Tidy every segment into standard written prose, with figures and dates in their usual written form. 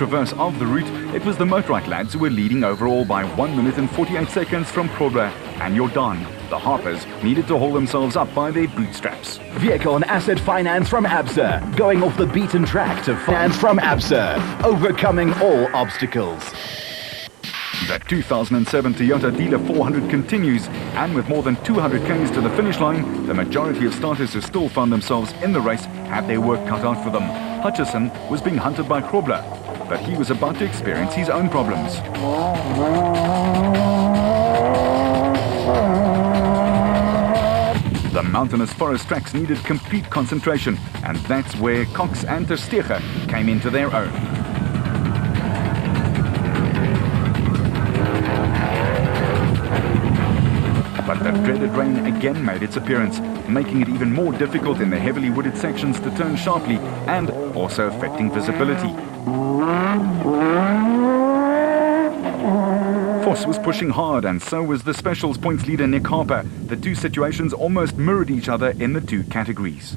traverse of the route, it was the Motorrad lads who were leading overall by 1 minute and 48 seconds from Krobler and Jordan. The Harpers needed to haul themselves up by their bootstraps. Vehicle and asset finance from ABSA. Going off the beaten track to finance from ABSA. Overcoming all obstacles. The 2007 Toyota Dealer 400 continues, and with more than 200 Ks to the finish line, the majority of starters who still found themselves in the race had their work cut out for them. Hutchison was being hunted by Krobler, but he was about to experience his own problems. The mountainous forest tracks needed complete concentration, and that's where Cox and Ter Stege came into their own. But the dreaded rain again made its appearance, making it even more difficult in the heavily wooded sections to turn sharply and also affecting visibility. Vos was pushing hard, and so was the Specials points leader Nick Harper. The two situations almost mirrored each other in the two categories.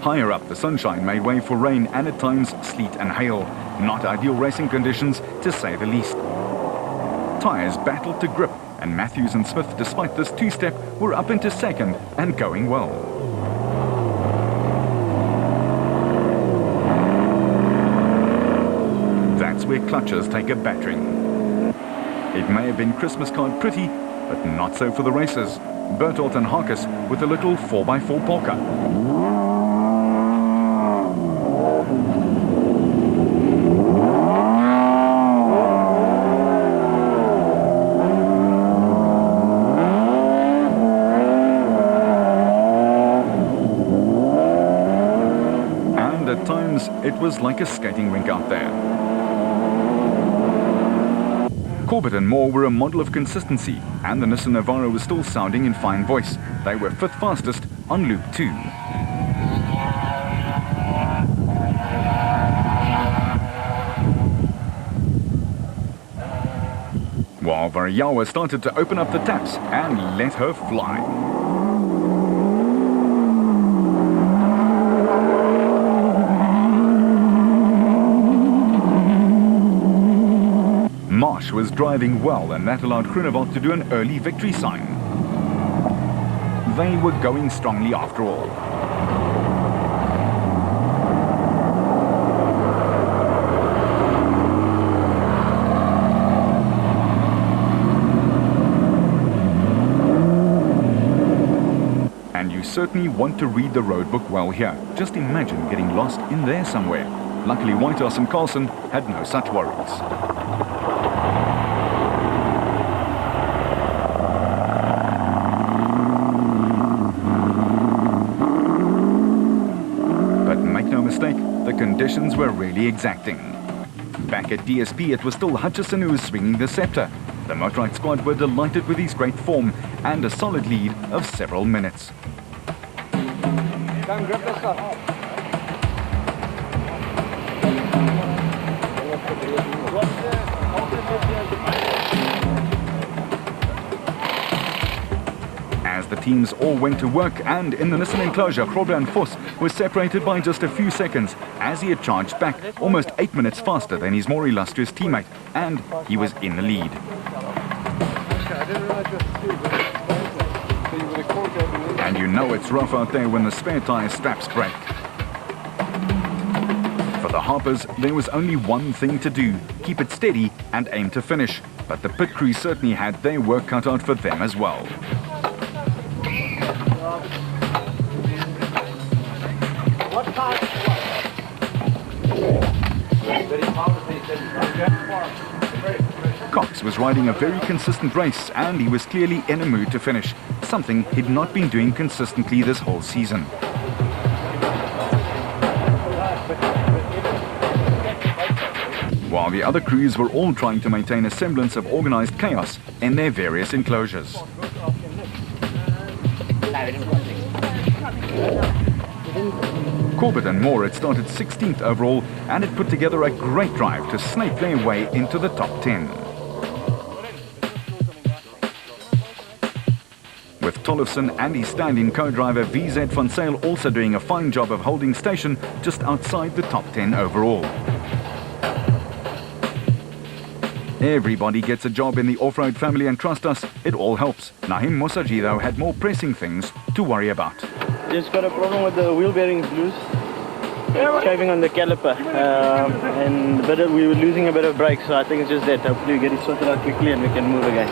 Higher up, the sunshine made way for rain and at times sleet and hail. Not ideal racing conditions, to say the least. Tyres battled to grip, and Matthews and Smith, despite this two-step, were up into second and going well. That's where clutches take a battering. It may have been Christmas card pretty, but not so for the racers. Bertolt and Harkes with a little 4x4 polka. It was like a skating rink out there. Corbett and Moore were a model of consistency, and the Nissan Navara was still sounding in fine voice. They were fifth fastest on Loop 2. While Variawa started to open up the taps and let her fly. Marsh was driving well, and that allowed Groenewald to do an early victory sign. They were going strongly after all. And you certainly want to read the road book well here. Just imagine getting lost in there somewhere. Luckily, Whitehouse and Carlson had no such worries. The conditions were really exacting. Back at DSP, it was still Hutchison who was swinging the scepter. The Motorrad squad were delighted with his great form and a solid lead of several minutes. As the teams all went to work, and in the Nissan enclosure, Krobler and Vos were separated by just a few seconds as he had charged back almost 8 minutes faster than his more illustrious teammate, and he was in the lead. And you know it's rough out there when the spare tire straps break. For the Harpers, there was only one thing to do: keep it steady and aim to finish. But the pit crew certainly had their work cut out for them as well. Cox was riding a very consistent race, and he was clearly in a mood to finish, something he'd not been doing consistently this whole season. While the other crews were all trying to maintain a semblance of organized chaos in their various enclosures. Corbett and Moore had started 16th overall and had put together a great drive to snake their way into the top 10. With Tollefson and his stand-in co-driver VZ van Zyl also doing a fine job of holding station just outside the top 10 overall. Everybody gets a job in the off-road family, and trust us, it all helps. Naheem Mosaji, though, had more pressing things to worry about. Just got a problem with the wheel bearings loose. Chafing on the caliper, and we were losing a bit of brake, so I think it's just that. Hopefully we get it sorted out quickly and we can move again.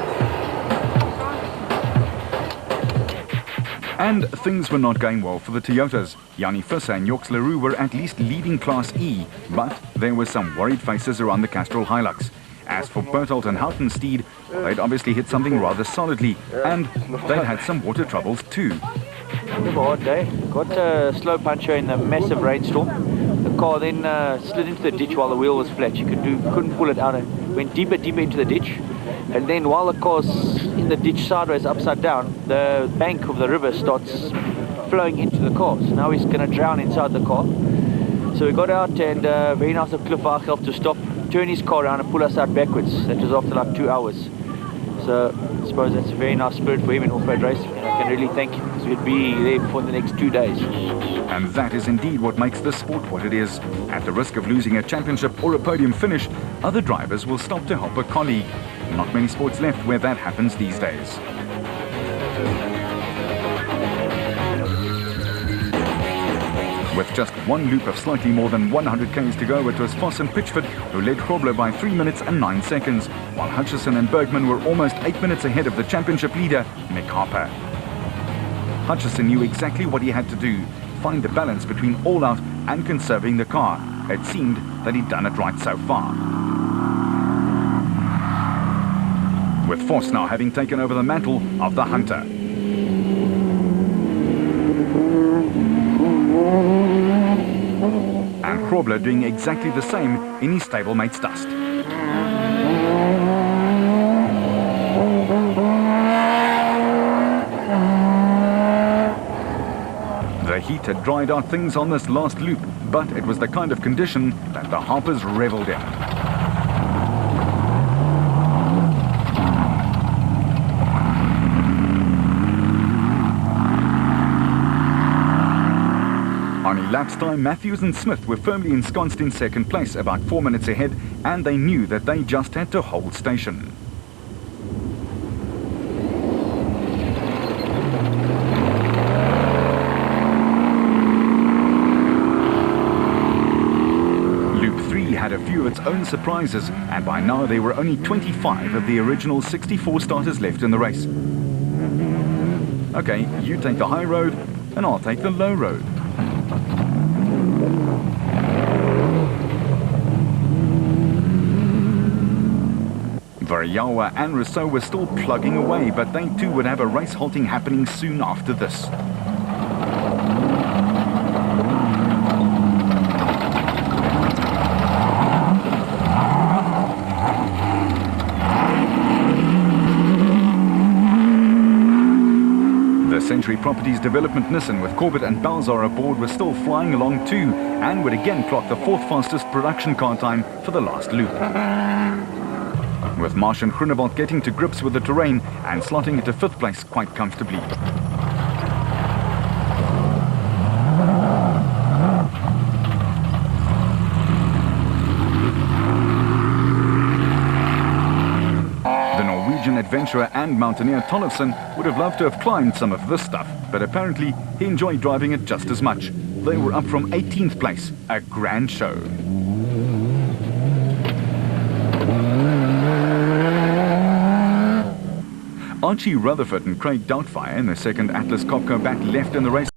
And things were not going well for the Toyotas. Yanni Visser and Joks Leroux were at least leading Class E, but there were some worried faces around the Castrol Hilux. As for Berthold and Houtensteed, well, they'd obviously hit something rather solidly, and they'd had some water troubles too. Bit of a hard day. Got a slow puncture in a massive rainstorm. The car then slid into the ditch while the wheel was flat. You couldn't pull it out. It went deeper into the ditch. And then while the car's in the ditch sideways, upside down, the bank of the river starts flowing into the car. So now he's going to drown inside the car. So we got out, and very nice of Cliff Arghelp to stop, turn his car around and pull us out backwards. That was after like 2 hours. So I suppose that's a very nice spirit for him in off-road racing, and I can really thank him, because we'd be there for the next 2 days. And that is indeed what makes this sport what it is. At the risk of losing a championship or a podium finish, other drivers will stop to help a colleague. Not many sports left where that happens these days. With just one loop of slightly more than 100 k's to go, it was Vos and Pitchford who led Grobler by 3 minutes and 9 seconds, while Hutchison and Bergman were almost 8 minutes ahead of the championship leader, Nick Harper. Hutchison knew exactly what he had to do, find the balance between all-out and conserving the car. It seemed that he'd done it right so far. With Vos now having taken over the mantle of the Hunter. And Grobler doing exactly the same in his stablemate's dust. The heat had dried out things on this last loop, but it was the kind of condition that the Harpers revelled in. On elapsed time, Matthews and Smith were firmly ensconced in second place, about 4 minutes ahead, and they knew that they just had to hold station. Loop 3 had a few of its own surprises, and by now there were only 25 of the original 64 starters left in the race. Okay, you take the high road, and I'll take the low road. Variawa and Rousseau were still plugging away, but they too would have a race halting happening soon after this. The Century Properties Development Nissan with Corbett and Balzar aboard was still flying along too, and would again clock the 4th fastest production car time for the last loop. With Marsh and Groenewald getting to grips with the terrain and slotting into 5th place quite comfortably. The Norwegian adventurer and mountaineer Tollefson would have loved to have climbed some of this stuff, but apparently he enjoyed driving it just as much. They were up from 18th place, a grand show. Archie Rutherford and Craig Doubtfire in the second Atlas Copco back left in the race.